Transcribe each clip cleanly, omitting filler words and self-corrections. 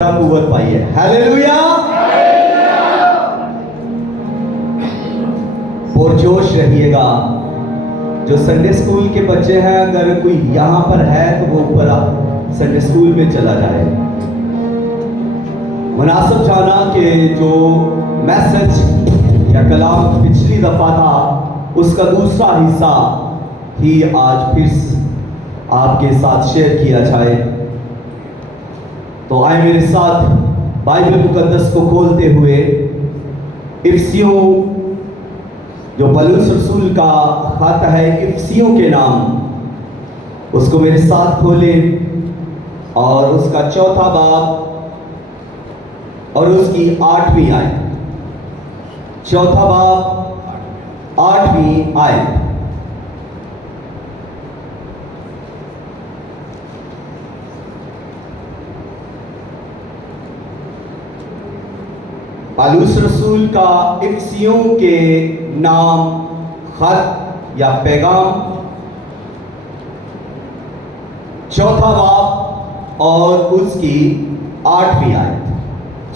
कुव्वत पाई है। हालेलुया। पुरजोश रहिएगा। जो संडे स्कूल के बच्चे हैं, अगर कोई यहां पर है तो वो ऊपर संडे स्कूल में चला जाए। मुनासिब जाना कि जो मैसेज या कलाम पिछली दफा था उसका दूसरा हिस्सा ही आज फिर आपके साथ शेयर किया जाए। तो आए मेरे साथ बाइबल मुकद्दस को खोलते हुए इफिसियों, जो पौलुस रसूल का खत है इफिसियों के नाम, उसको मेरे साथ खोलें और उसका चौथा बाब और उसकी 8वीं आयत। चौथा बाब 8वीं आयत। पौलुस रसूल का इफिसियों के नाम खत या पैगाम, चौथा बाब और उसकी 8वीं आयत।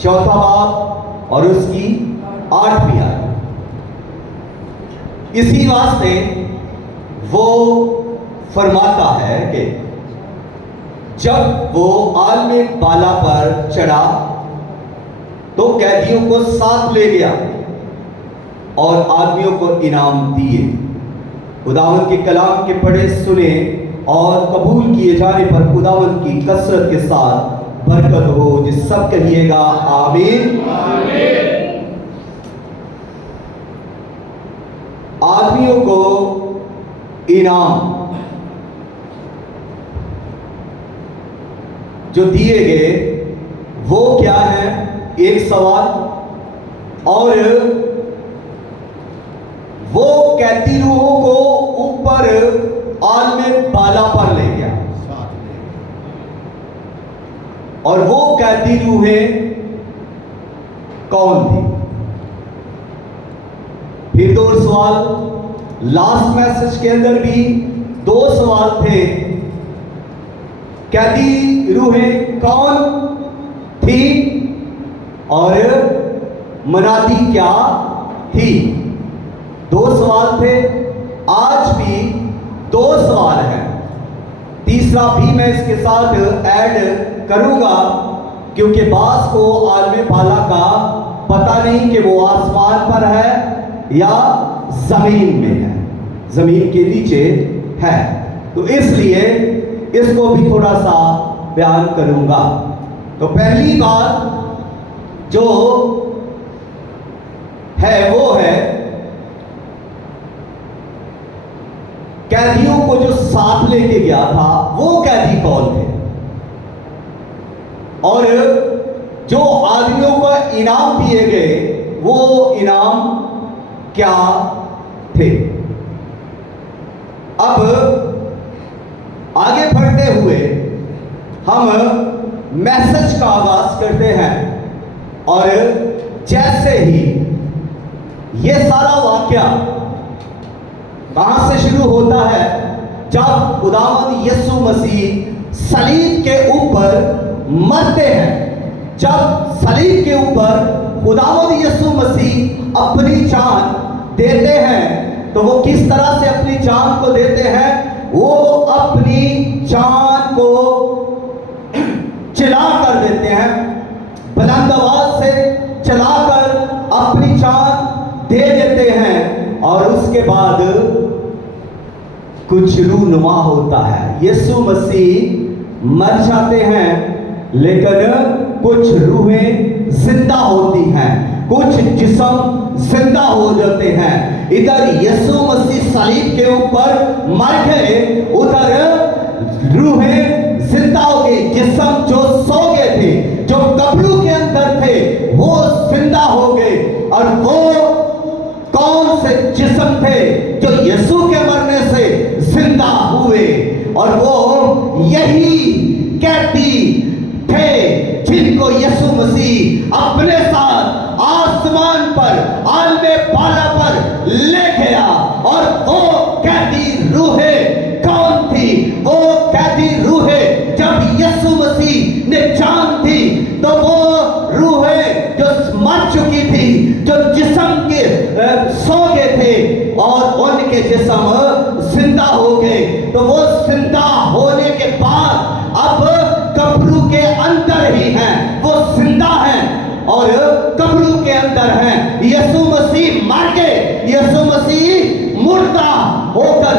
चौथा बाब और उसकी 8वीं आयत। इसी वास्ते वो फरमाता है कि जब वो आलमे बाला पर चढ़ा तो कैदियों को साथ ले गया और आदमियों को इनाम दिए। खुदावंद के कलाम के पढ़े सुने और कबूल किए जाने पर खुदावंद की कसरत के साथ बरकत हो। जिस सब कहिएगा आमीन। आदमियों को इनाम जो दिए गए वो क्या है, एक सवाल। और वो कैदी रूहों को ऊपर आलमे बाला पर ले गया और वो कैदी रूहें कौन थी? फिर दो सवाल। लास्ट मैसेज के अंदर भी दो सवाल थे। कैदी रूहें कौन थी और मनादी क्या थी? दो सवाल थे। आज भी दो सवाल हैं। तीसरा भी मैं इसके साथ ऐड करूंगा, क्योंकि बास को आलमे बाला का पता नहीं कि वो आसमान पर है या जमीन में है, जमीन के नीचे है। तो इसलिए इसको भी थोड़ा सा बयान करूंगा। तो पहली बात जो है वो है कैदियों को जो साथ लेके गया था वो कैदी कौन थे और जो आदमियों को इनाम दिए गए वो इनाम क्या थे। अब आगे बढ़ते हुए हम मैसेज का आगाज करते हैं। और जैसे ही ये सारा वाकया कहां से शुरू होता है, जब खुदावंद यीशु मसीह सलीब के ऊपर मरते हैं। जब सलीब के ऊपर खुदावंद यीशु मसीह अपनी जान देते हैं, तो वो किस तरह से अपनी जान को देते हैं? वो अपनी जान को चिल्ला कर देते हैं, बुलंद आवाज से चलाकर अपनी जान दे देते हैं। और उसके बाद कुछ रूनुमा होता है। यीशु मसीह मर जाते हैं, लेकिन कुछ रूहें जिंदा होती हैं, कुछ जिस्म जिंदा हो जाते हैं। इधर यीशु मसीह सलीब के ऊपर मर गए, उधर रूहें जिंदा हो गई। जिस्म जो सो गए थे, जो कब्रों के अंदर थे, वो जिंदा हो गए। और वो कौन से जिस्म थे जो यीशु के मरने से जिंदा हुए? और वो यही कैदी थे जिनको यीशु मसीह अपने साथ आसमान पर आलमे बाला पर ले गया। और वो कैदी रूहें कौन थी? वो कैदी रूहें जब यीशु मसीह ने जान दी तो जिस्म जिंदा हो गए। तो वो जिंदा होने के बाद अब कब्रों के अंदर ही हैं, वो जिंदा हैं और कब्रों के अंदर हैं। यीशु मसीह मर गए, यीशु मसीह मुर्दा होकर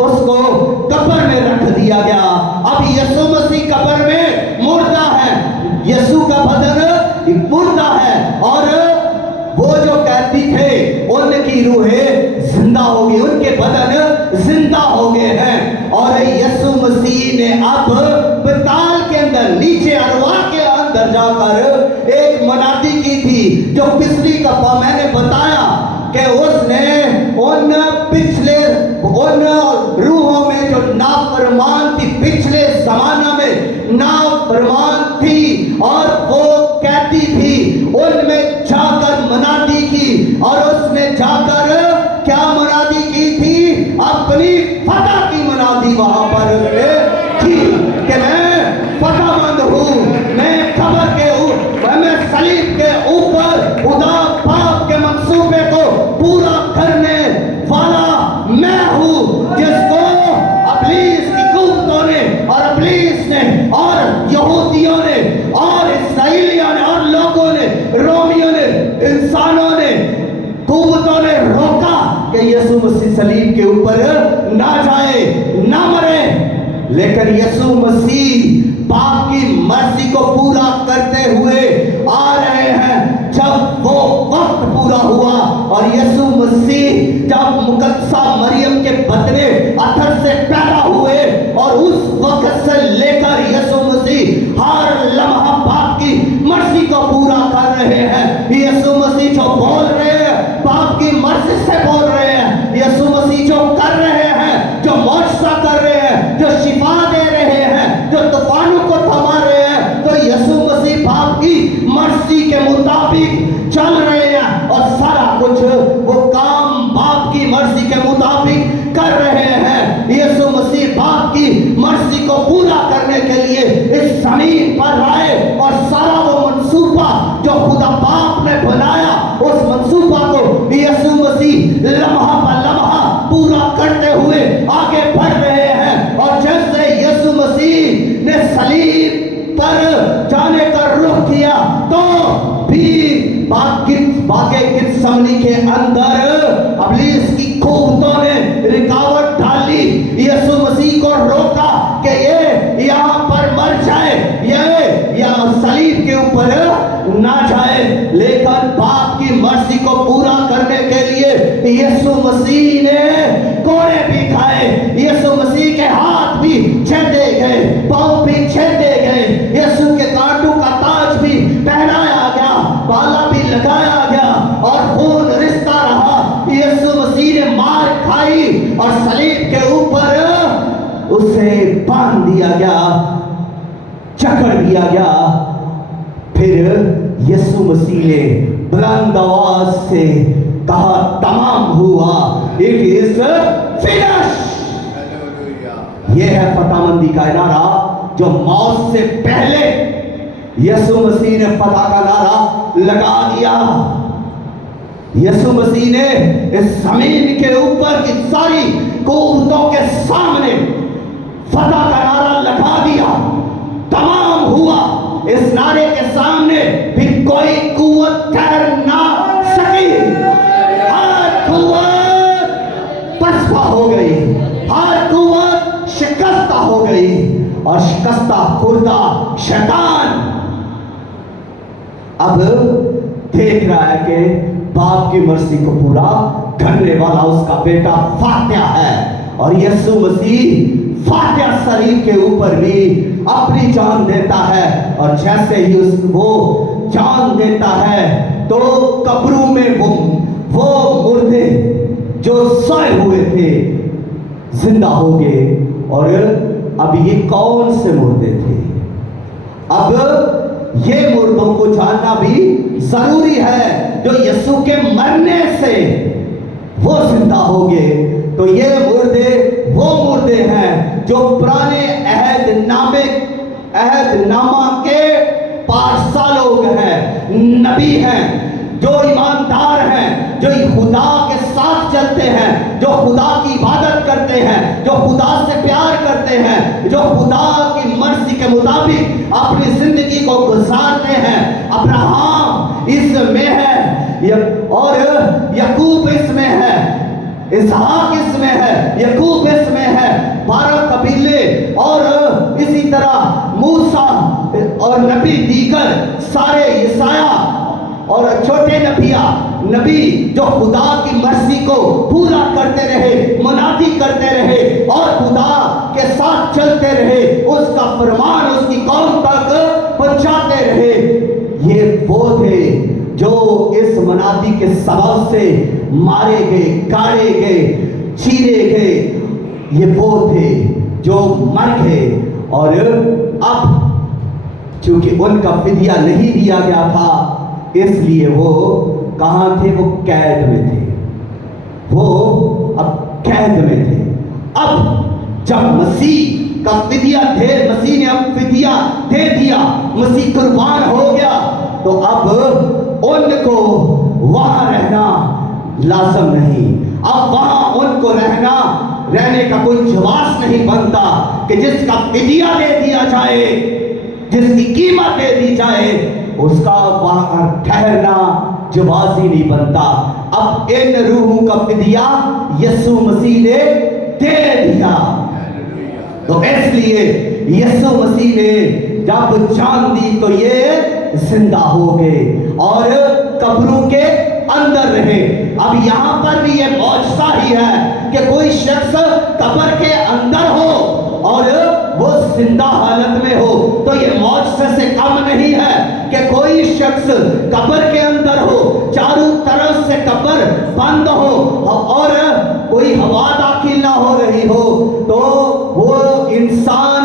उसको कब्र में रख दिया गया। अब यीशु मसीह कब्र में मुर्दा है, यीशु का बदन मुर्दा है और वो जो कैदी थे उनकी रूहें जिंदा हो गई, उनके बदन जिंदा हो गए हैं। और यीशु मसीह ने अब पाताल के अंदर, नीचे अरवा के अंदर जाकर एक मनादी की थी, जो पिछली दफा मैंने बताया कि उसने उन पिछले उन रूहों में जो नाफरमान थी, पिछले जमाना में नाफरमान थी और वो कैदी थी, उनमें जाकर मनादी की। और उसने जाकर क्या मनादी की थी? अपनी फतह की मनादी वहां पर उसने की कि मैं फतहमंद हूं, मैं कब्र के ऊपर, मैं सलीब के ऊपर खुदा पाप के मंसूबे को पूरा करने वाला मैं हूं, जिसको इब्लीस की कुव्वतों ने और इब्लीस ने और यहूदियों ने और इस्राएलियों ने और लोगों ने, रोमियों ने, इंसानों ने, कुव्वतों ने रोका कि यीशु मसीह सलीब के ऊपर ना जाए, ना मरे। लेकिन यीशु मसीह पाप की मर्जी को पूरा करते हुए आ रहे हैं। जब वो वक्त पूरा हुआ और यीशु मसीह जब मुकद्दसा मरियम के बदने अथर से पैदा हुए और उस वक्त से लेकर यीशु मसीह हर लम्हा पाप की मर्जी को पूरा कर रहे हैं। यीशु मसीह जो बोल रहे हैं पाप की मर्जी से बोल रहे हैं। यीशु मसीह जो कर रहे हैं, जो मौजज़ा कर रहे हैं, जो शिफा दे रहे हैं, जो तूफानों को थमा रहे हैं, तो यीशु मसीह पाप की मर्जी के मुताबिक चल रहे हैं और सारा कुछ वो काम बाप की मर्जी के मुताबिक कर रहे हैं। यीशु मसीह बाप की मर्जी को पूरा करने के लिए इस जमीन पर आए और सारा वो मंसूबा जो खुदा बाप ने बनाया, उस मंसूबा को यीशु मसीह लम्हा पर लम्हा पूरा करते हुए आगे बढ़ रहे हैं। और जैसे यीशु मसीह ने सलीब पर जाने का रुख किया तो भी बागे गित्समनी के अंदर इब्लीस की कुव्वतों ने रिकावट डाली, यीशु मसीह को रोका कि ये यहाँ पर मर जाए, ये यहाँ सलीब के ऊपर ना जाए। लेकिन बाप की मर्जी को पूरा करने के लिए यीशु मसीह ने कोड़े भी खाए, यीशु मसीह के हाथ भी छेदे गए, पांव भी छेदे गए, यीशु के कांटों का ताज भी पहनाया गया, बाला भी लगाया गया और खून रिश्ता रहा। यीशु मसीह ने मार खाई और सलीब के ऊपर उसे बांध दिया गया, जकड़ दिया गया। फिर यीशु मसीह ने बुलंद आवाज से कहा तमाम हुआ, इट इज फिनिश। यह है फतहमंदी का नारा जो मौत से पहले यीशु मसीह ने फतह का नारा लगा दिया। यीशु मसीह ने इस जमीन के ऊपर की सारी कुव्वतों के सामने फतह का नारा लगा दिया, तमाम हुआ। इस नारे के सामने फिर कोई कुव्वत ठहर ना सकी, हर कुव्वत पसपा हो गई, हर कुव्वत शिकस्ता हो गई और शिकस्ता खुर्दा शैतान अब देख रहा है कि बाप की मर्जी को पूरा करने वाला उसका बेटा फातिहा है। और यीशु मसीह फातिहा सलीब के ऊपर भी अपनी जान देता है और जैसे ही वो जान देता है तो कब्रों में वो मुर्दे जो सोए हुए थे जिंदा हो गए। और अब ये कौन से मुर्दे थे? अब ये मुर्दों को जानना भी जरूरी है। जो यीशु के मरने से वो जिंदा हो गए, तो ये मुर्दे वो मुर्दे हैं जो पुराने अहदनामा के पारसा लोग हैं, नबी हैं, जो ईमानदार हैं, जो खुदा के साथ चलते हैं, जो खुदा की इबादत करते हैं, जो खुदा से प्यार करते हैं, जो खुदा की मर्जी के मुताबिक अपनी जिंदगी को गुजारते हैं। अब्राहम इसमें है और याकूब इसमें है, इसहाक इसमें है, याकूब इसमें है, 12 कबीले और इसी तरह मूसा और नबी दीगर सारे ईसाया और छोटे नबी जो खुदा की मर्जी को पूरा करते रहे, मुनादी करते रहे और खुदा के साथ चलते रहे, उसका फरमान उसकी कौम तक पहुंचाते रहे। ये वो थे जो इस मुनादी के सबब से मारे गए, काटे गए, चीरे गए। ये वो थे जो मर गए और अब चूंकि उनका फिदिया नहीं दिया गया था, इसलिए वो कहां थे? वो कैद में थे, वो अब कैद में थे। अब जब मसीह का फिदिया थे, मसीह ने अब फिदिया दे दिया, मसीह कुर्बान हो गया, तो अब उनको वहां रहना लाजम नहीं। अब वहां उनको रहने का कोई जवाब नहीं बनता कि जिसका फिदिया दे दिया जाए, जिसकी कीमत दे दी जाए, उसका वहां ठहरना जवाब ही नहीं बनता। अब इन रूहों का फिदिया यीशु मसीह ने दे दिया। तो इसलिए यीशु मसीह ने जब जान दी तो ये जिंदा हो गए और कब्रों के अंदर रहे। अब यहां पर भी ये मौजज़ा ही है कि कोई शख्स कब्र के अंदर हो और वो जिंदा हालत में हो, तो ये मौजज़े से कम नहीं है कि कोई शख्स कब्र के अंदर हो, चारों तरफ से कब्र बंद हो और कोई हवा दाखिल ना हो रही हो, तो वो इंसान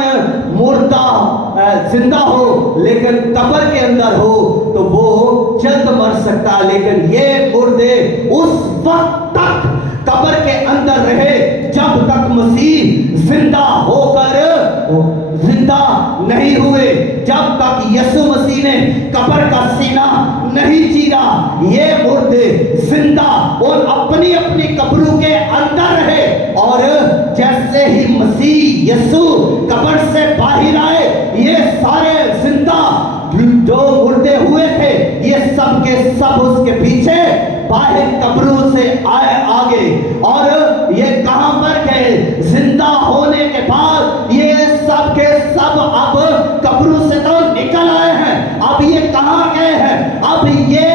मुर्दा जिंदा हो लेकिन कब्र के अंदर हो तो वो जल्द मर सकता। लेकिन ये मुर्दे उस वक्त तक कब्र के अंदर रहे जब तक मसीह जिंदा होकर जिंदा नहीं हुए, जब तक यीशु मसीह ने कब्र का सीना नहीं चीरा। ये मुर्दे जिंदा और अपनी अपनी कब्रों के अंदर रहे और जैसे ही मसीह यीशु कब्र से बाहर आए, ये सारे जिंदा जो मुर्दे हुए थे, ये सब के सब उसके पीछे बाहर कब्रों से आगे और ये कहां पर गए? जिंदा होने के बाद ये सब के सब अब कब्रों से तो निकल आए हैं। अब ये कहां गए हैं? अब ये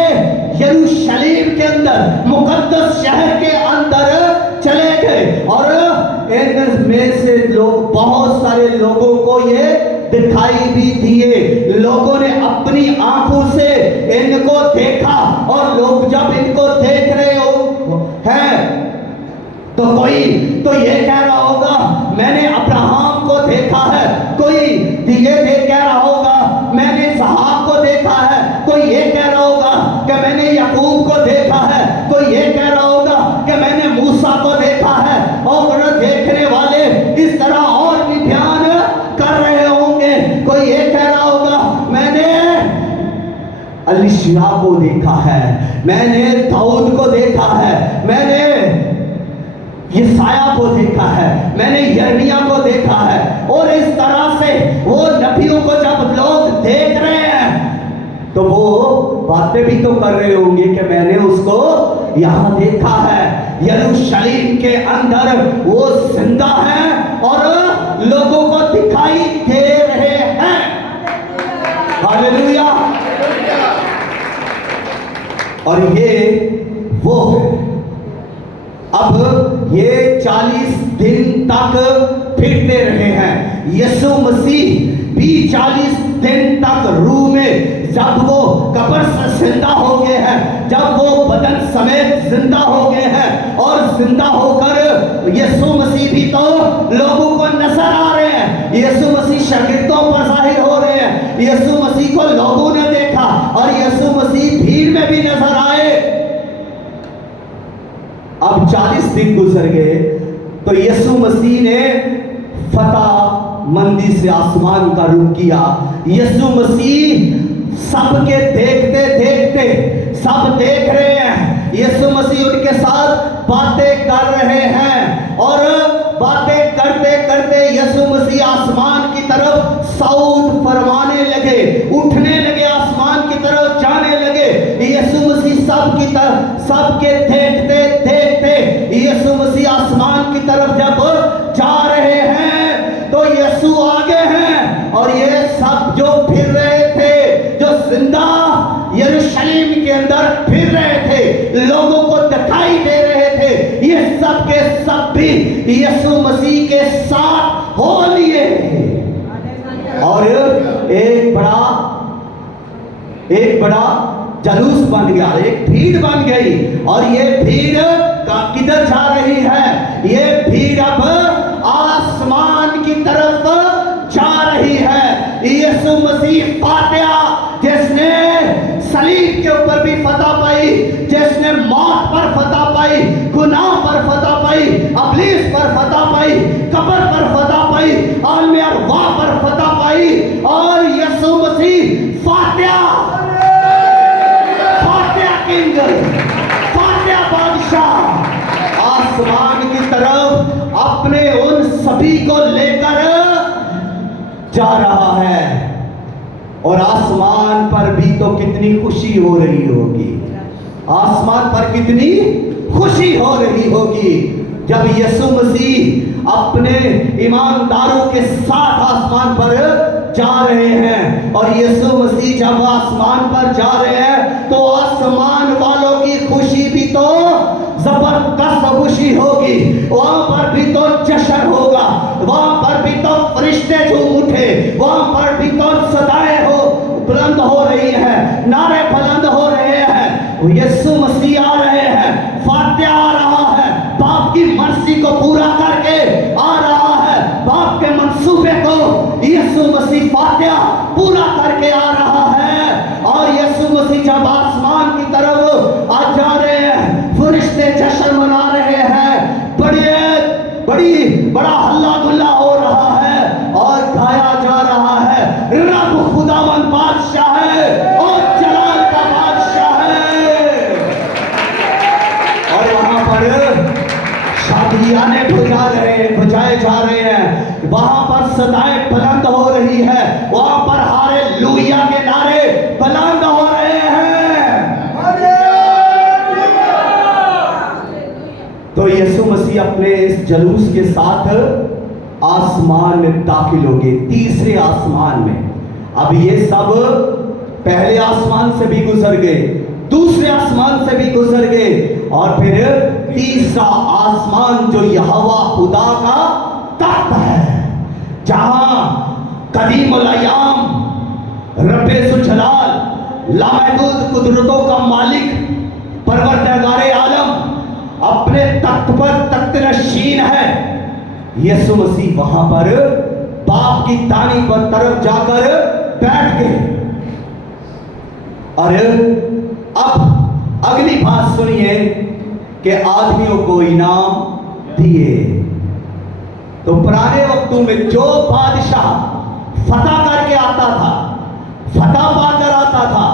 यरूशलेम के अंदर, मुकद्दस शहर के अंदर चले गए और इनमें से लोग, बहुत सारे लोगों को ये दिखाई भी दिए। लोगों ने अपनी आंखों से इनको देखा और लोग जब इनको देख रहे हो हैं तो कोई तो ये कह रहा होगा मैंने अब्राहम को देखा है, कोई ये कह रहा होगा मैंने इसहाक को देखा है, कोई ये कह रहा होगा कि मैंने याकूब को देखा है, कोई ये कह रहा होगा कि मैंने मूसा को देखा है। और देखने वाले इस तरह और भी बयान कर रहे होंगे। कोई ये कह रहा होगा मैंने एलीशा को देखा है, मैंने दाऊद को देखा है, मैंने यशायाह को देखा है, मैंने यिर्मयाह को देखा है। और इस तरह से वो नबियों को जब लोग देख रहे हैं तो वो बातें भी तो कर रहे होंगे कि मैंने उसको यहां देखा है, यरूशलेम के अंदर वो जिंदा है और लोगों को दिखाई दे रहे हैं। हालेलुया। और ये वो अब ये 40 दिन तक फिरते रहे हैं। यीशु मसीह भी 40 दिन तक रूह में, जब वो कब्र से जिंदा हो गए हैं, जब वो बदन समेत जिंदा हो गए हैं और जिंदा होकर यीशु मसीह भी तो लोगों को नजर आ रहे हैं। यीशु मसीह शागिर्दों पर जाहिर हो रहे हैं। यीशु मसीह को लोगों ने देखा और यीशु मसीह भीड़ में भी नजर आए। अब 40 दिन गुजर गए तो यीशु मसीह ने फतह मंदी से आसमान का रुख किया। यीशु मसीह सबके देखते देखते, सब देख रहे हैं, यीशु मसीह उनके साथ बातें कर रहे हैं और सबके देखते देखते यीशु मसीह आसमान की तरफ जब जा रहे हैं तो यीशु आगे हैं, और ये सब जो फिर रहे थे, जो जिंदा यरूशलेम के अंदर फिर रहे थे, लोगों को दिखाई दे रहे थे, ये सब के सब भी यीशु मसीह के साथ हो लिए। और एक बड़ा जलूस बन गया, एक भीड़ बन गई, और ये भीड़ किधर जा रही है? ये भीड़ अब आसमान की तरफ जा रही है। यीशु मसीह फातिहा, जिसने सलीब के ऊपर भी फतह पाई, जिसने मौत पर फतह पाई, गुनाह पर फतह पाई, इब्लीस पर फतह पाई, कब्र पर फतह पाई, आलम अरवाह पर फतह पाई, और यीशु मसीह फातिहा किंग, फातिहा बादशाह आसमान की तरफ अपने उन सभी को लेकर जा रहा है। और आसमान पर भी तो कितनी खुशी हो रही होगी, आसमान पर कितनी खुशी हो रही होगी जब यीशु मसीह अपने ईमानदारों के साथ आसमान पर जा रहे हैं। और यीशु मसीह जब आसमान पर जा रहे हैं तो आसमान वालों की खुशी भी तो जबरदस्त खुशी होगी, वहां पर भी तो जश्न होगा, वहां पर भी तो फरिश्ते झूम उठे, वहां पर भी तो सदाएं बुलंद हो रही है, नारे बुलंद हो रहे हैं। यीशु मसीह आ रहे हैं, फातिहा आ रहा है, बाप की मर्जी को पूरा करके आ रहा है, बाप के मंसूबे को यीशु मसीह फातिहा पूरा करके आ रहा है। और यीशु मसीह जब आसमान की तरफ आ जा रहे हैं, फरिश्ते जश्न मना रहे हैं, बड़ा हल्ला गुल्ला हो रहा है और गाया जा रहा है, रब खुदावंद बादशाह है और जलाल का बादशाह है। और वहां पर शादियाने बजाए जा रहे हैं, वहां पर सदाएं बुलंद हो रही है, वहां पर हालेलुया के नारे बुलंद हो रहे हैं। तो यीशु मसीह अपने इस जलूस के साथ आसमान में दाखिल हो गए, तीसरे आसमान में। अब ये सब पहले आसमान से भी गुजर गए, दूसरे आसमान से भी गुजर गए, और फिर तीसरा आसमान जो यहोवा खुदा का तख्त है, जहां कदीमुल अय्याम रब्बे ज़ुल-जलाल लामहदूद कुदरतों का मालिक परवरदिगारे आलम अपने तख्त पर तख्त नशीन है। यीशु मसीह वहां पर बाप की दानी पर तरफ जाकर बैठ गए। और अब अगली बात सुनिए कि आदमियों को इनाम दिए। तो पुराने वक्तों में जो बादशाह फतह करके आता था, फतह पाकर आता था,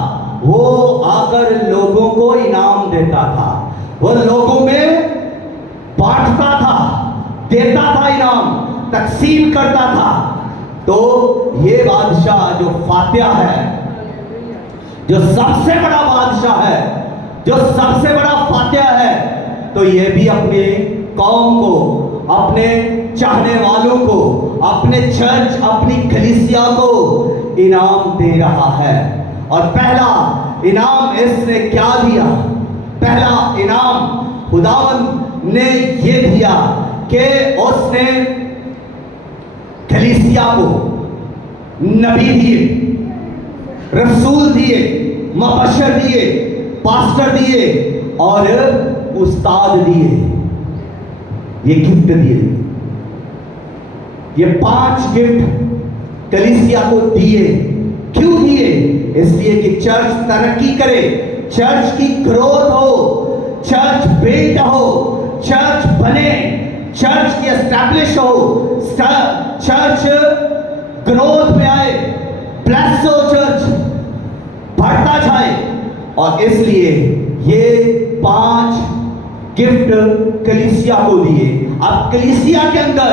वो आकर लोगों को इनाम देता था, वो लोगों में बांटता था, देता था, इनाम तकसीम करता था। तो ये बादशाह जो फातिहा है, जो सबसे बड़ा बादशाह है, जो सबसे बड़ा फातिहा है, तो ये भी अपने कौम को, अपने चाहने वालों को, अपने चर्च, अपनी कलीसिया को इनाम दे रहा है। और पहला इनाम इसने क्या दिया? पहला इनाम खुदावंद ने ये दिया कि उसने कलीसिया को नबी दिए, रसूल दिए, मुबश्शिर दिए, पास्टर दिए और उस्ताद दिए, ये गिफ्ट दिए। ये 5 गिफ्ट कलीसिया को दिए। क्यों दिए? इसलिए कि चर्च तरक्की करे, चर्च की ग्रोथ हो, चर्च बिल्ड हो, चर्च बने, चर्च की एस्टैब्लिश हो, चर्च ग्रोथ में आए, प्लस हो, चर्च बढ़ता जाए। और इसलिए ये 5 गिफ्ट कलीसिया को दिए। अब कलीसिया के अंदर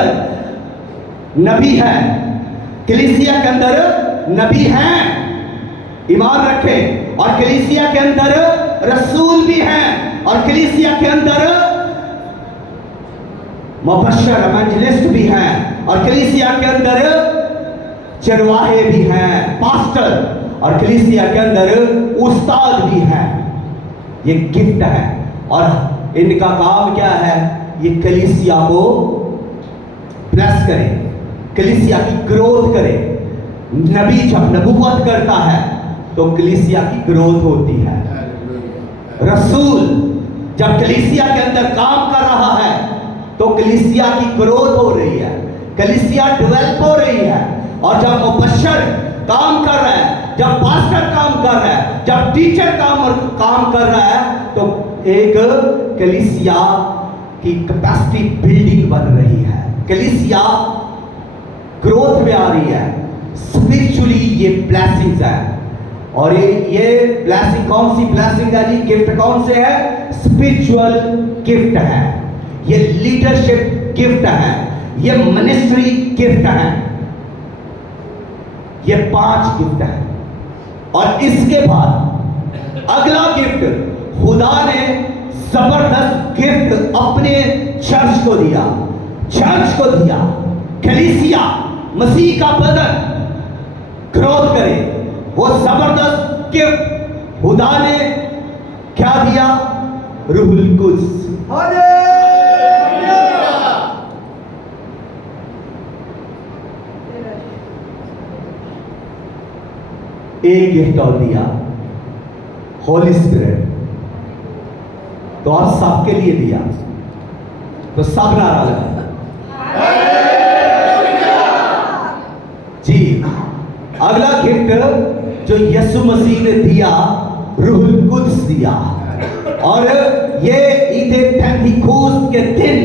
नबी है, कलीसिया के अंदर नबी हैं, ईमान रखें। और कलीसिया के अंदर रसूल भी हैं और कलीसिया के अंदर मुबश्शिर इवेंजलिस्ट भी हैं और कलीसिया के अंदर चरवाहे भी हैं, पास्टर, और कलीसिया के अंदर उस्ताद भी हैं। ये गिफ्ट है और इनका काम क्या है? ये कलीसिया को ब्लेस करे, कलीसिया की ग्रोथ करे। नबी जब नबूवत करता है तो कलीसिया की ग्रोथ होती है। रसूल जब कलीसिया के अंदर काम कर रहा है तो कलीसिया की ग्रोथ हो रही है, कलीसिया डेवलप हो रही है। और जब मुबश्शिर काम कर रहा है, जब पास्टर काम कर रहा है, जब टीचर काम कर रहा है, तो एक कलीसिया की कैपेसिटी बिल्डिंग बन रही है, कलीसिया ग्रोथ में आ रही है। स्पिरिचुअली ये ब्लेसिंग्स है। और ये ब्लेसिंग कौन सी ब्लेसिंग है जी? गिफ्ट कौन से है? स्पिरिचुअल गिफ्ट है, ये लीडरशिप गिफ्ट है, ये मिनिस्ट्री गिफ्ट है। ये 5 गिफ्ट है। और इसके बाद अगला गिफ्ट खुदा ने जबरदस्त गिफ्ट अपने चर्च को दिया, चर्च को दिया। कलीसिया मसीह का बदन ग्रोथ करे, वो जबरदस्त गिफ्ट खुदा ने क्या दिया? रूहुल कुद्स। एक गिफ्ट और दिया, होली स्पिरिट। तो आप सबके लिए दिया, तो सब नारा लगा जी। अगला गिफ्ट जो यीशु मसीह ने दिया, रूहुल कुद्स दिया। और ये ईदे पेंटिकोस्त के दिन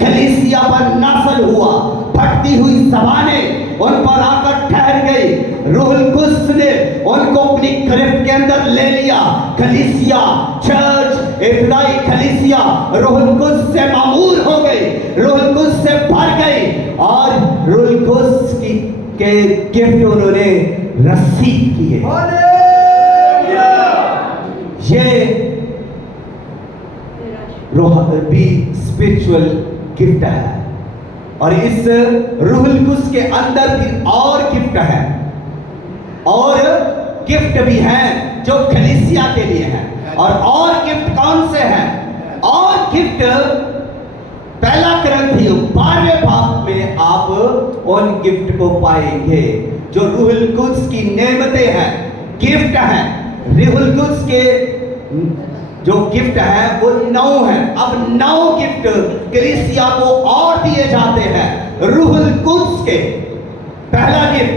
कलीसिया पर नाज़िल हुआ, फटती हुई ज़बानें उन पर आकर ठहर गई। रूहुल कुद्स ने उनको अपनी गिरफ्त के अंदर ले लिया। कलीसिया, चर्च, इब्तदाई कलीसिया रूहुल कुद्स से मामूर हो गई, रूहुल कुद्स से भर गई और रूहुल कुद्स के गिफ्ट उन्होंने रसीद किए। ये भी स्पिरिचुअल गिफ्ट है। और इस रूहुल कुद्स के अंदर भी और गिफ्ट है, और गिफ्ट भी हैं जो कलीसिया के लिए हैं। और गिफ्ट कौन से हैं? और गिफ्ट पहला कुरिन्थियों 12वें बाब में आप उन गिफ्ट को पाएंगे जो रूहुल कुद्स की नेमतें हैं, गिफ्ट हैं। रूहुल कुद्स के जो गिफ्ट है वो 9 है। अब 9 गिफ्ट कलीसिया को और दिए जाते हैं रूहुल कुद्स के। पहला गिफ्ट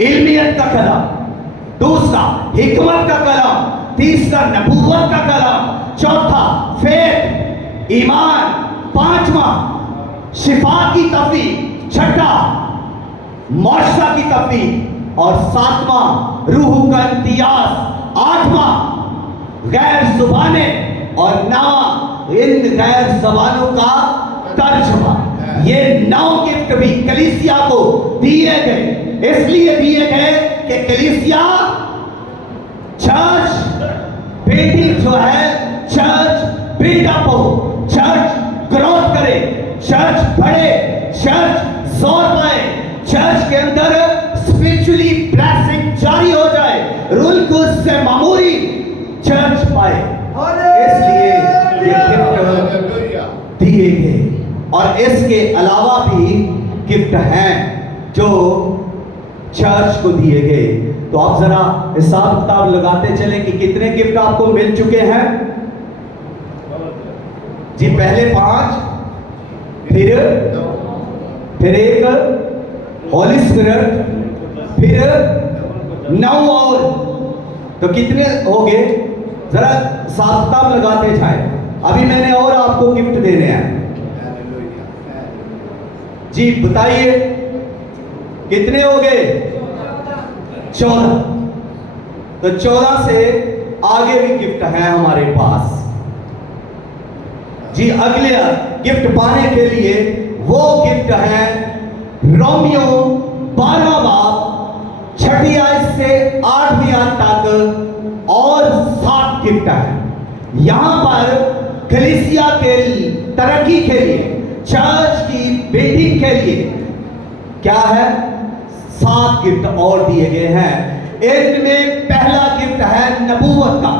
इल्मियत का कलाम, दूसरा हिकमत का कलाम, तीसरा नबूवत का कलाम, चौथा फेथ ईमान, पांचवा शिफा की तफीक, छठा मौशा की तफीक, और सातवां रूह का इम्तियाज, आठवां गैर जुबाने, और नौवां इन गैर जबानों का तर्जुमा। ये 9 गिफ्ट भी कलीसिया को दिए गए। इसलिए दिए गए कि कलीसिया चर्च बिल्डिंग जो है, चर्च बिल्डअप हो, चर्च ग्रोथ करे, चर्च बढ़े, चर्च जोर पाए, चर्च के अंदर स्पिरिचुअली ब्लेसिंग जारी हो जाए, रूहुल कुद्स से मामूली चर्च पाए। इसलिए ये गिफ्ट दिए गए। और इसके अलावा भी गिफ्ट हैं जो चर्च को दिए गए। तो आप जरा हिसाब किताब लगाते चलें कि कितने गिफ्ट आपको मिल चुके हैं जी। पहले 5, फिर एक होली स्पिरिट, फिर 9 और, तो कितने हो गए? जरा हिसाब किताब लगाते जाए। अभी मैंने और आपको गिफ्ट देने हैं जी। बताइए कितने हो गए? 14। तो 14 से आगे भी गिफ्ट है हमारे पास जी। अगले गिफ्ट पाने के लिए वो गिफ्ट है रोमियो 12वां बाब 6वीं आयत से 8वीं आयत तक और 7 है। यहां पर कलीसिया के तरक्की के लिए, चर्च की बिल्डिंग के लिए क्या है, 7 गिफ्ट और दिए गए हैं। इनमें पहला गिफ्ट है नबूवत का,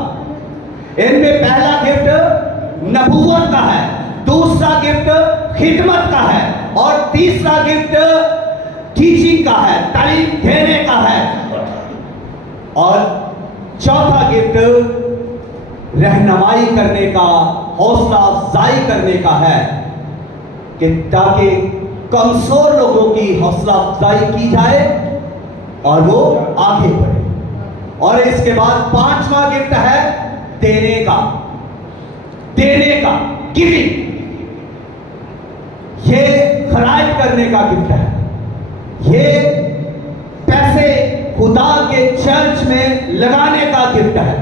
इनमें पहला गिफ्ट नबूवत का है, दूसरा गिफ्ट खिदमत का है, और तीसरा गिफ्ट टीचिंग का है, तालीम देने का है, और चौथा गिफ्ट रहनुमाई करने का, हौसला अफजाई करने का है, कि ताकि कमजोर लोगों की हौसला अफजाई की जाए और वो आगे बढ़े। और इसके बाद 5वां गिफ्ट है देने का, गिविंग। ये खराज करने का गिफ्ट है, ये पैसे खुदा के चर्च में लगाने का गिफ्ट है।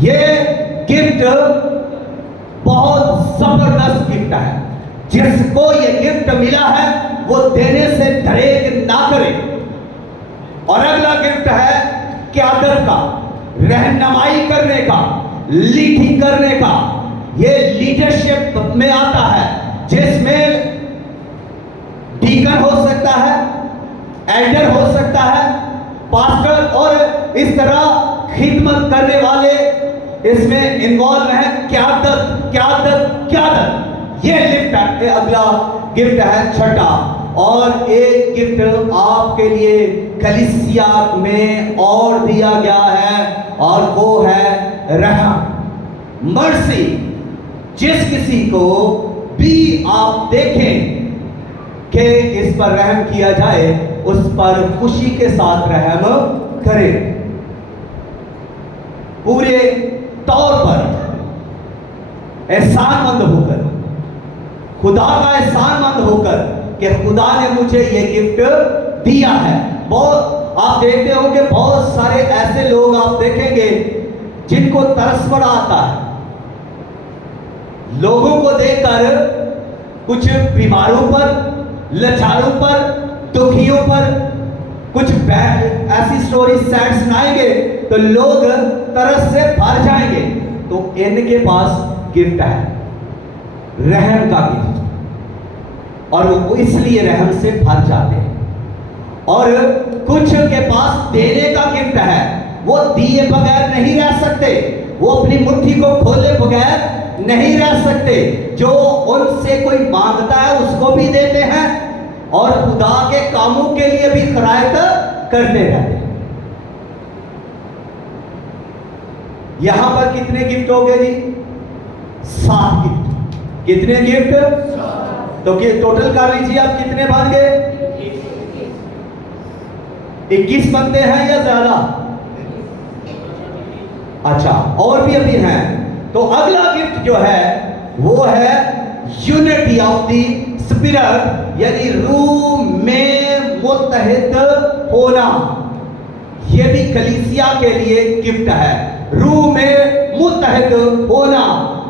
ये गिफ्ट बहुत जबरदस्त गिफ्ट है। जिसको ये गिफ्ट मिला है वो देने से दरेक ना करे। और अगला गिफ्ट है क़यादत का, रहनुमाई करने का, लीडिंग करने का। ये लीडरशिप में आता है, जिसमें डीकन हो सकता है, एल्डर हो सकता है, पास्टर, और इस तरह खिदमत करने वाले इसमें इन्वॉल्व है। क़यादत ये गिफ्ट है। अगला गिफ्ट है छठा, और एक गिफ्ट आपके लिए कलीसिया में और दिया गया है, और वो है रहम, मर्सी। जिस किसी को भी आप देखें कि इस पर रहम किया जाए, उस पर खुशी के साथ रहम करें, पूरे तौर पर एहसानमंद होकर, खुदा का एहसानमंद होकर कि खुदा ने मुझे ये गिफ्ट दिया है। बहुत आप देखते होंगे, बहुत सारे ऐसे लोग आप देखेंगे जिनको तरस बड़ा आता है लोगों को देखकर, कुछ बीमारों पर, लाचारों पर, दुखियों पर कुछ ऐसी स्टोरी सैड सुनाएंगे तो लोग तरस से भर जाएंगे। तो इनके पास गिफ्ट है, रहम का गिफ्ट, और वो इसलिए रहम से भर जाते हैं। और कुछ के पास देने का गिफ्ट है, वो दिए बगैर नहीं रह सकते, वो अपनी मुट्ठी को खोले बगैर नहीं रह सकते। जो उनसे कोई मांगता है उसको भी देते हैं, और खुदा के कामों के लिए भी खरायत करते रहते हैं। यहां पर कितने गिफ्ट हो गए जी? 7 गिफ्ट। कितने गिफ्ट? तो टोटल कर लीजिए आप, कितने बन गए? 21 बनते हैं या ज्यादा? अच्छा, और भी अभी हैं। तो अगला गिफ्ट जो है वो है यूनिटी ऑफ द स्पिरिट, यानी रूह में मुत्तहिद होना। यह भी कलीसिया के लिए गिफ्ट है। रूह में मुत्तहिद होना,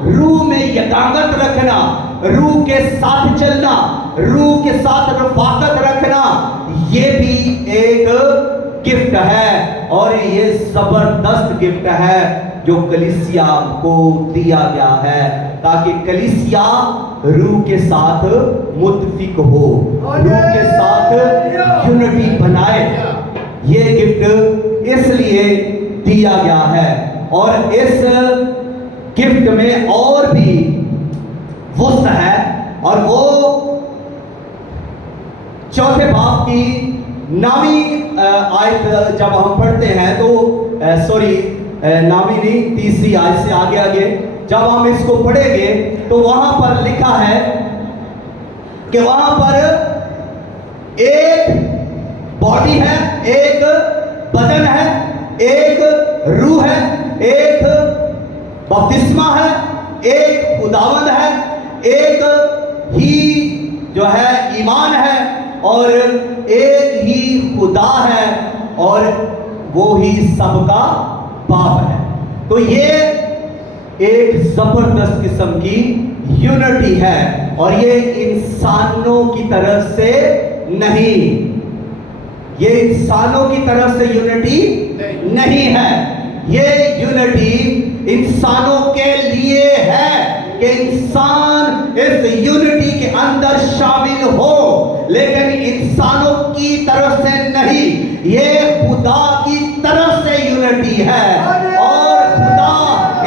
रूह में यकांगत रखना, रूह के साथ चलना, रूह के साथ रफाकत रखना, ये भी एक गिफ्ट है। और ये जबरदस्त गिफ्ट है जो कलीसिया को दिया गया है, ताकि कलीसिया रूह के साथ मुत्तफिक हो, रूह के साथ यूनिटी बनाए। ये गिफ्ट इसलिए दिया गया है। और इस गिफ्ट में और भी वुस्त है, और वो चौथे बाब की 9वीं आयत जब हम पढ़ते हैं तो नामी नहीं, 3री आयत से आगे जब हम इसको पढ़ेंगे तो वहां पर लिखा है कि वहां पर एक बॉडी है, एक बदन है, एक रूह है, एक बपतिस्मा है, एक खुदावंद है, एक ही जो है ईमान है, और एक ही खुदा है, और वो ही सबका बाप है। तो ये एक जबरदस्त किस्म की यूनिटी है, और ये इंसानों की तरफ से नहीं, ये इंसानों की तरफ से यूनिटी नहीं है। ये यूनिटी इंसानों के लिए है कि इंसान इस यूनिटी के अंदर शामिल हो, लेकिन इंसानों की तरफ से नहीं, ये खुदा की तरफ से यूनिटी है। और खुदा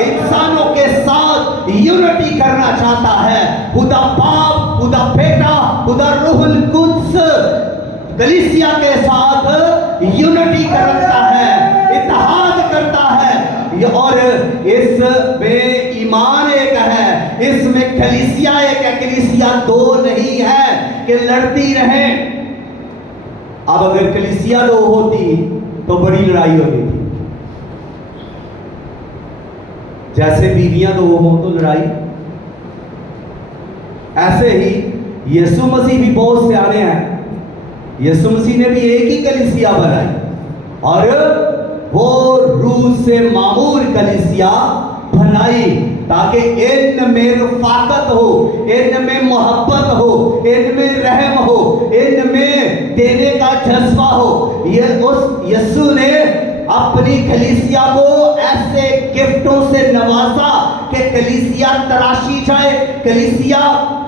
इंसानों के साथ यूनिटी करना चाहता है। खुदा बाप, खुदा बेटा, खुदा रूहुल कुद्स कलीसिया के साथ यूनिटी करता है, इत्तेहाद करता है। और इसमें ईमान एक है, इसमें कलीसिया एक है, कलीसिया दो नहीं है कि लड़ती रहे। अब अगर कलीसिया दो होती तो बड़ी लड़ाई होती थी। जैसे बीवियां दो हो तो लड़ाई, ऐसे ही यीशु मसीह भी बहुत सियाने हैं। यीशु मसीह ने भी एक ही कलीसिया बनाई और वो रूह से मामूर कलीसिया बनाई, ताकि इनमें रफ़ाकत हो, इनमें मोहब्बत हो, इनमें रहम हो, इनमें देने का जज्बा हो। ये उस यीशु ने अपनी कलीसिया को ऐसे गिफ्टों से नवाजा कि कलीसिया तराशी जाए, कलीसिया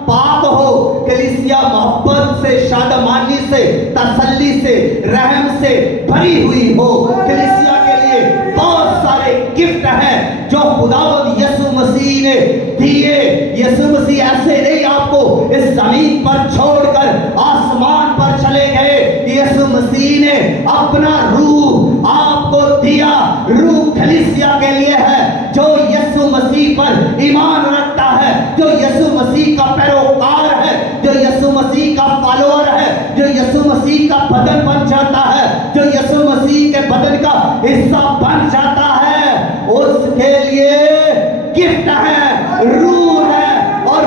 पाक हो, कलीसिया मोहब्बत से, शादमानी से, तसल्ली से, रहम से भरी हुई हो। कलीसिया के लिए बहुत सारे गिफ्ट हैं जो खुदावंद यीशु मसीह ने दिए। यीशु मसीह ऐसे नहीं आपको इस जमीन पर छोड़कर आसमान पर चले गए। यीशु मसीह ने अपना रूह आपको दिया। रूह कलीसिया के लिए है जो यीशु मसीह पर ईमान रखता है, जो यीशु मसीह का पैरोकार है, जो यीशु मसीह का फॉलोअर है, जो यीशु मसीह का बदन बन जाता है, जो यीशु मसीह के बदन का हिस्सा बन जाता है। उसके लिए गिफ्ट है, रूह है। और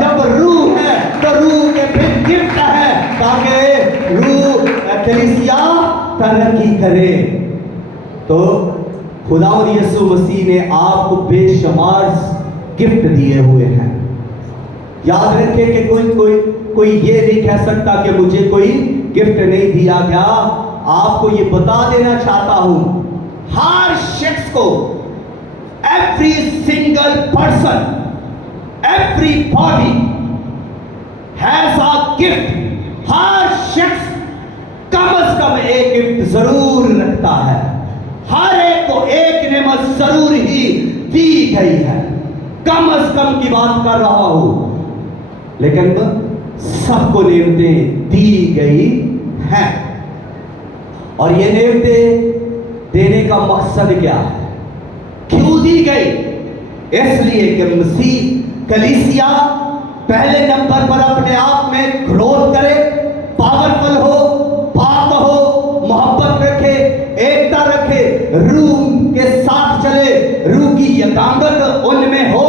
जब रूह है तो रूह के फिर गिफ्ट है, ताकि रूह कलीसिया तरक्की करे। तो खुदावंद यीशु मसीह ने आपको बेशुमार गिफ्ट दिए हुए हैं। याद रखें कि कोई ये नहीं कह सकता कि मुझे कोई गिफ्ट नहीं दिया गया। आपको ये बता देना चाहता हूं, हर शख्स को, every single person, everybody has a gift. हर शख्स कम से कम एक गिफ्ट जरूर रखता है। हर एक को एक नेमत जरूर ही दी गई है। कम से कम की बात कर रहा हूं, लेकिन सबको नेमतें दी गई हैं। और ये नेमतें देने का मकसद क्या है, क्यों दी गई? इसलिए कि मसीह कलीसिया पहले नंबर पर अपने आप में ग्रोथ करे, पावरफुल हो, पाक हो, मोहब्बत रखे, एकता रखे, रूह के साथ चले, रूह की यकांगत उनमें हो।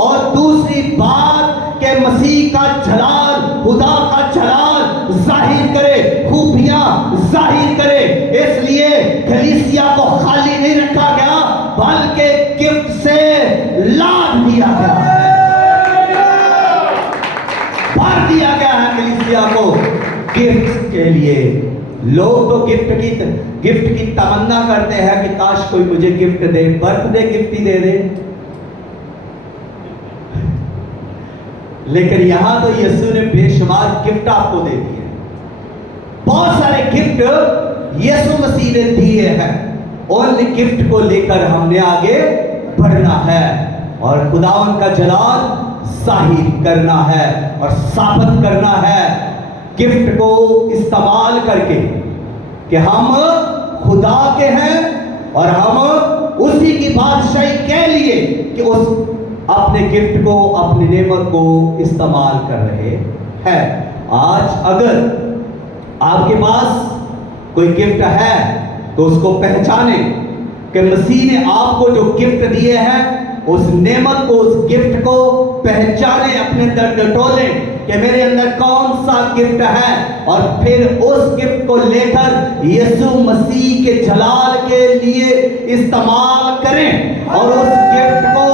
और दूसरी बात के मसीह का जलाल, खुदा का जलाल जाहिर करे, खूबियां जाहिर करे। इसलिए कलीसिया को खाली नहीं रखा गया, बल्कि गिफ्ट से लाद दिया गया है, भर दिया गया है कलीसिया को गिफ्ट के लिए। लोग तो गिफ्ट की तमन्ना करते हैं कि काश कोई मुझे गिफ्ट दे, बर्थडे गिफ्ट ही दे दे। लेकिन यहां तो यीशु ने बेशुमार गिफ्ट आपको दे दिए। बहुत सारे गिफ्ट यीशु मसीह ने दिए हैं। उन गिफ्ट को लेकर हमने आगे बढ़ना है और खुदावन का जलाल जाहिर करना है और साबित करना है, गिफ्ट को इस्तेमाल करके कि हम खुदा के हैं और हम उसी की बादशाही के लिए कि उस अपने गिफ्ट को, अपनी नेमत को इस्तेमाल कर रहे हैं। आज अगर आपके पास कोई गिफ्ट है तो उसको पहचाने कि मसीह ने आपको जो गिफ्ट दिए हैं उस नेमत को, उस गिफ्ट को पहचाने, अपने अंदर डटोले कि मेरे अंदर कौन सा गिफ्ट है, और फिर उस गिफ्ट को लेकर यीशु मसीह के जलाल के लिए इस्तेमाल करें और उस गिफ्ट को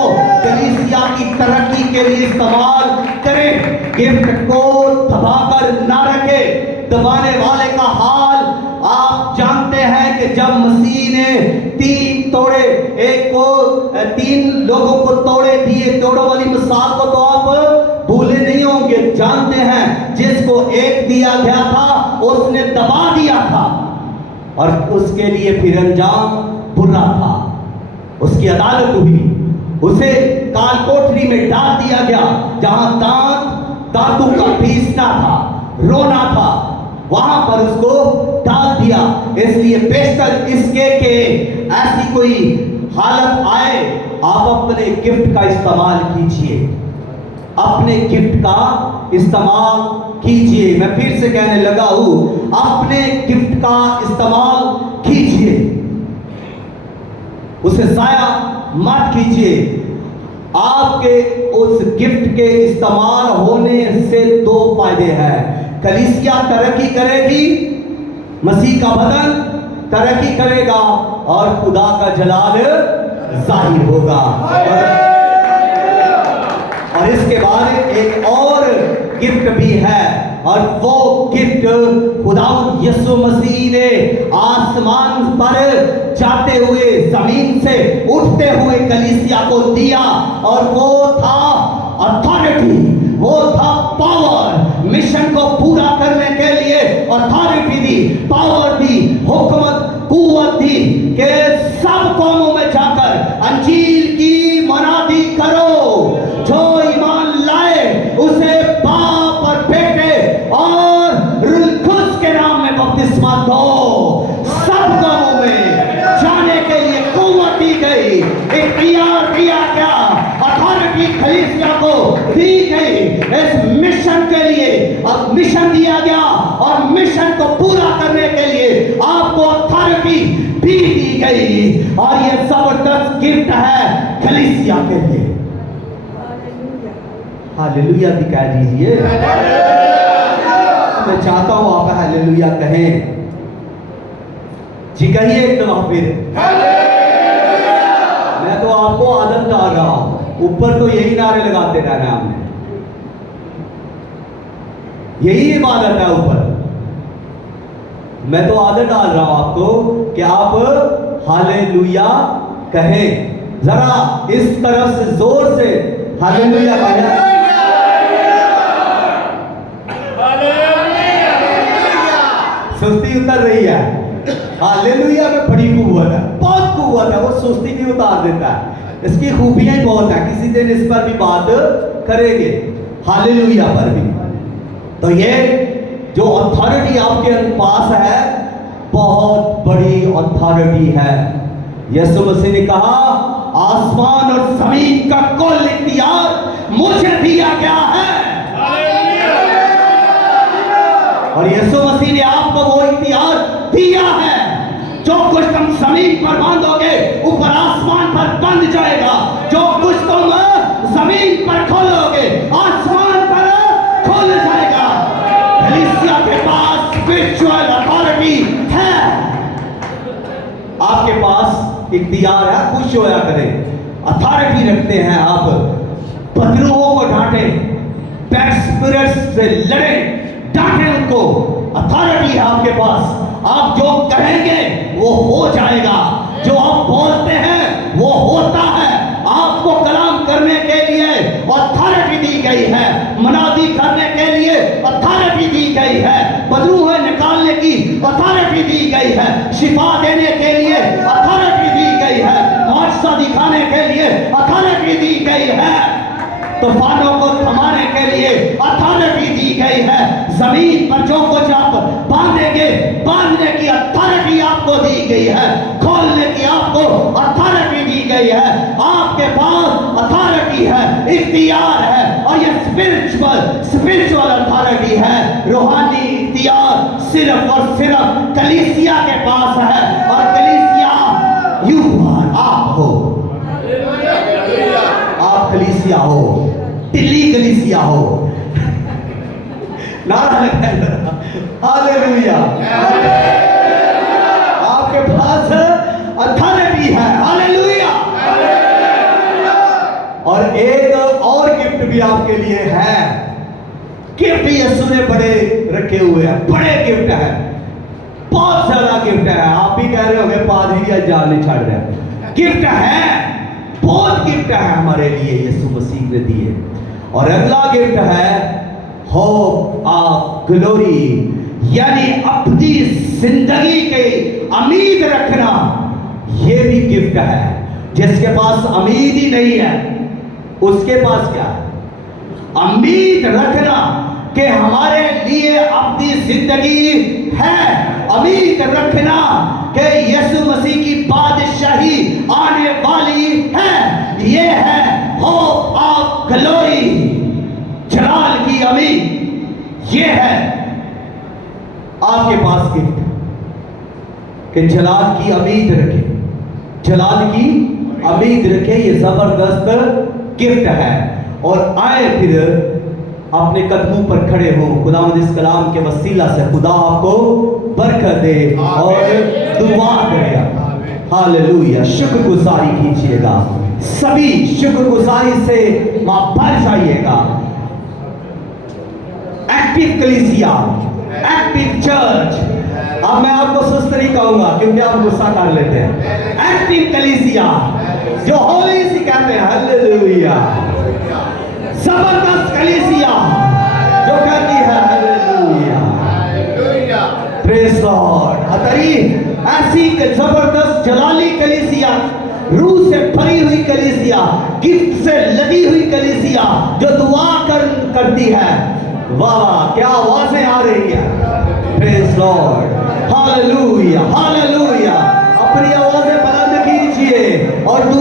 कलीसिया की तरक्की के लिए इस्तेमाल करें। गिफ्ट को दबाकर ना रखें। दबाने वाले का हाल आप जानते हैं कि जब जब मसीह ने 3 तोड़े, एक को 3 लोगों को तोड़े दिए, तोड़ों वाली मिसाल को तो आप भूले नहीं होंगे, जानते हैं। जिसको 1 दिया गया था उसने दबा दिया था और उसके लिए फिर अंजाम बुरा था। उसकी अदालत हुई, उसे काल कोठरी में डाल दिया गया, जहां दांतों का पीसना था, रोना था, वहां पर उसको डाल दिया। इसलिए बेशतर इसके के ऐसी कोई हालत आए, आप अपने गिफ्ट का इस्तेमाल कीजिए, अपने गिफ्ट का इस्तेमाल कीजिए। मैं फिर से कहने लगा हूं, अपने गिफ्ट का इस्तेमाल कीजिए, उसे जाया मत कीजिए। आपके उस गिफ्ट के इस्तेमाल होने से 2 फायदे हैं। कलीसिया तरक्की करेगी, मसीह का बदन तरक्की करेगा और खुदा का जलाल जाहिर होगा। और इसके बाद एक और गिफ्ट भी है, और वो गिफ्ट खुदावंद यीशु मसीह ने आसमान पर जाते हुए, जमीन से उठते हुए कलीसिया को दिया, और वो था अथॉरिटी, वो था पावर। मिशन को पूरा करने के लिए अथॉरिटी दी, पावर दी, हुकूमत, कुव्वत दी कि सब कौमों में जाकर अंजील की मनादी करो। जो ईमान लाए उसे बाप और बेटे और रूह कुद्स के नाम में बपतिस्मा दो। सब कौमों में जाने के लिए कुव्वत दी गई, इख्तियार दिया गया, अथॉरिटी कलीसिया को दी गई इस मिशन के लिए। अब मिशन दिया गया और मिशन को पूरा करने के लिए आपको अथॉरिटी भी दी गई, और ये जबरदस्त गिफ्ट है कलीसिया के लिए। हालेलुया दिखा दीजिए। मैं चाहता हूं आप हालेलुया कहें जी, कहिए एक दफा फिर। मैं तो आपको आदत डाल रहा हूं, ऊपर तो यही नारे लगाते रहना हमने, यही इबादत है ऊपर। मैं तो आदत डाल रहा हूं आपको कि आप हालेलुया कहें। जरा इस तरफ से जोर से हालेलुया कहें। सुस्ती उतर रही है। हालेलुया में बड़ी कुव्वत है, बहुत कुव्वत है, वो सुस्ती भी उतार देता है। इसकी खूबियां बहुत है, किसी दिन इस पर भी बात करेंगे, हालेलुया पर भी। तो ये जो अथॉरिटी आपके पास है, बहुत बड़ी अथॉरिटी है। यीशु मसीह ने कहा, आसमान और जमीन का कुल इख्तियार मुझे दिया गया है। और यीशु मसीह ने आपको वो इख्तियार दिया है। जो कुछ तुम जमीन पर बांधोगे ऊपर आसमान पर बंध जाएगा, जो कुछ तुम जमीन पर खोलोगे आसमान पर खोल जाएगा। कलीसिया के पास स्पिरिचुअल अथॉरिटी है, आपके पास इख्तियार है। खुश होया करें, अथॉरिटी रखते हैं आप। बदरूहों को डांटे, बैड स्पिरिट्स से लड़े, डांटे उनको। अथॉरिटी है आपके पास, आप जो कहेंगे वो हो जाएगा, जो आप बोलते हैं वो होता है। आपको कलाम करने के लिए अथॉरिटी दी गई है, मनादी करने के लिए अथॉरिटी दी गई है, बदरूह निकालने की अथॉरिटी दी गई है, शिफा देने के लिए अथॉरिटी दी गई है, मुआजिज़ा दिखाने के लिए अथॉरिटी दी गई है, तूफानों को थमाने के लिए अथॉरिटी दी गई है। जमीन पर जो कुछ आप बांधेंगे, बांधने की अथॉरिटी आपको दी गई है, खोलने की आपको अथॉरिटी दी गई है। आपके पास अथॉरिटी है, इख्तियार है, और ये स्पिरिचुअल अथॉरिटी है। रूहानी इख्तियार सिर्फ और सिर्फ कलीसिया के पास है, और कलीसिया यू आप हो, आप कलीसिया हो, टिल्ली कलीसिया हो। नारा लगाएगा, हालेलुया। आपके पास अथॉरिटी है, हालेलुया। और एक और गिफ्ट भी आपके लिए है। गिफ्ट यीशु ने बड़े रखे हुए हैं, बड़े गिफ्ट हैं, बहुत ज्यादा अगला गिफ्ट है, आप भी कह रहे होंगे पादरी जी आज जान नहीं छाड़ रहे, गिफ्ट है, बहुत गिफ्ट है हमारे लिए यीशु मसीह ने दिए। और अगला गिफ्ट है होप ऑफ ग्लोरी, यानी अपनी जिंदगी के उम्मीद रखना, यह भी गिफ्ट है। जिसके पास उम्मीद ही नहीं है उसके पास क्या है? उम्मीद रखना कि हमारे लिए अपनी जिंदगी है, उम्मीद रखना कि यीशु मसीह की बादशाही आने वाली है, यह है होप ऑफ ग्लोरी, जलाल की उम्मीद। यह है आपके पास गिफ्ट कि जलाल की उम्मीद रखें, जलाल की उम्मीद रखें, ये जबरदस्त गिफ्ट है। और आए फिर अपने कदमों पर खड़े हो, खुदावंद इस कलाम के वसीला से खुदा आपको बरकत दे और दुआ करेगा। हालेलुया, शुक्रगुजारी कीजिएगा, सभी शुक्रगुजारी से मां भर जाइएगा। एक्टिव कलीसिया, एक्टिव चर्च, अब मैं आपको सुस्त नहीं कहूंगा क्योंकि आप गुस्सा कर लेते हैं। एक्टिव कलीसिया जो होली सी कहते हैं, हालेलुया, जबरदस्त कलीसिया जो कहती है हालेलुया, प्रेज गॉड, हतरी ऐसी जबरदस्त जलाली कलीसिया, रूह से भरी हुई कलीसिया, गिफ्ट से लदी हुई कलीसिया जो दुआ करती है। वाह, क्या आवाजें आ रही है, प्रेज लॉर्ड, हालेलुया, हालेलुया। अपनी आवाजें बुलंद कीजिए और तू